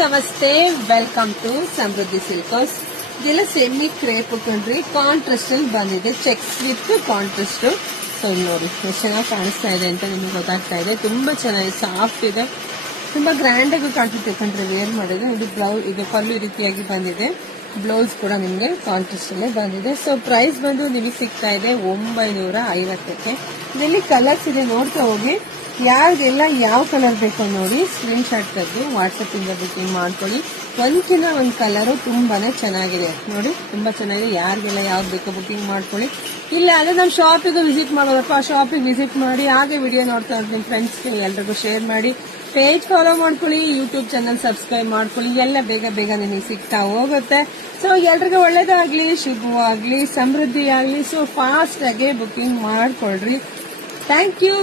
ನಮಸ್ತೆ, welcome to ಸಮೃದ್ಧಿ ಸಿಲ್ಕರ್ಸ್. ಇದೆಲ್ಲ semi crepe ಕಂಡ್ರಿ, ಕಾಂಟ್ರಾಸ್ಟ್ ಅಲ್ಲಿ ಬಂದಿದೆ, ಚೆಕ್ಸ್ ವಿತ್ ಕಾಂಟ್ರಾಸ್ಟ್. ಸೊ ನೋಡಿ ಎಷ್ಟು ಚೆನ್ನಾಗಿ ಕಾಣಿಸ್ತಾ ಇದೆ ಅಂತ ನಿಮ್ಗೆ ಗೊತ್ತಾಗ್ತಾ ಇದೆ. ತುಂಬಾ ಚೆನ್ನಾಗಿದೆ, ಸಾಫ್ಟ್ ಇದೆ, ತುಂಬಾ ಗ್ರ್ಯಾಂಡ್ ಆಗಿ ಕಾಣಿಸುತ್ತೆ ಕಂಡ್ರಿ ವೇರ್ ಮಾಡಿದ್ರೆ. ಇದು ಬ್ಲೌಸ್, ಇದು ಪಲ್ಲು ರೀತಿಯಾಗಿ ಬಂದಿದೆ, ಬ್ಲೌಸ್ ಕೂಡ ನಿಮ್ಗೆ ಕಾಂಟ್ರಾಸ್ಟ್ ಅಲ್ಲೇ ಬಂದಿದೆ. ಸೊ ಪ್ರೈಸ್ ಬಂದು ನಿಮಗೆ ಸಿಗ್ತಾ ಇದೆ 950ಕ್ಕೆ. ಇದರಲ್ಲಿ ಕಲರ್ಸ್ ಇದೆ, ನೋಡ್ತಾ ಹೋಗಿ. ಯಾರಿಗೆಲ್ಲ ಯಾವ ಕಲರ್ ಬೇಕೋ ನೋಡಿ ಸ್ಕ್ರೀನ್ ಶಾಟ್ ತೆಗೆದು ವಾಟ್ಸಪ್ ಇಂದ ಬುಕಿಂಗ್ ಮಾಡ್ಕೊಳ್ಳಿ. ಒಂದ್ಕಿಂತ ಒಂದ್ ಕಲರ್ ತುಂಬಾನೇ ಚೆನ್ನಾಗಿದೆ ನೋಡಿ, ತುಂಬಾ ಚೆನ್ನಾಗಿದೆ. ಯಾರಿಗೆಲ್ಲ ಯಾವ್ದು ಬೇಕೋ ಬುಕಿಂಗ್ ಮಾಡ್ಕೊಳ್ಳಿ. ಇಲ್ಲ ಅಂದ್ರೆ ನಮ್ಮ ಶಾಪಿಗೆ ವಿಸಿಟ್ ಮಾಡೋದಪ್ಪ, ಆ ಶಾಪಿಗೆ ವಿಸಿಟ್ ಮಾಡಿ ಹಾಗೆ ವಿಡಿಯೋ ನೋಡ್ತಾ ಇರ್ತೀನಿ ಫ್ರೆಂಡ್ಸ್ಗೆ ಎಲ್ರಿಗೂ ಶೇರ್ ಮಾಡಿ. ಪೇಜ್ ಫಾಲೋ ಮಾಡ್ಕೊಳ್ಳಿ, ಯೂಟ್ಯೂಬ್ ಚಾನಲ್ ಸಬ್ಸ್ಕ್ರೈಬ್ ಮಾಡ್ಕೊಳ್ಳಿ. ಎಲ್ಲ ಬೇಗ ಬೇಗ ನಿಮಗೆ ಸಿಗ್ತಾ ಹೋಗುತ್ತೆ. ಸೊ ಎಲ್ರಿಗೂ ಒಳ್ಳೇದಾಗ್ಲಿ, ಶುಭವಾಗ್ಲಿ, ಸಮೃದ್ಧಿ ಆಗ್ಲಿ. ಸೊ ಫಾಸ್ಟ್ ಆಗಿ ಬುಕಿಂಗ್ ಮಾಡ್ಕೊಳ್ರಿ. Thank you.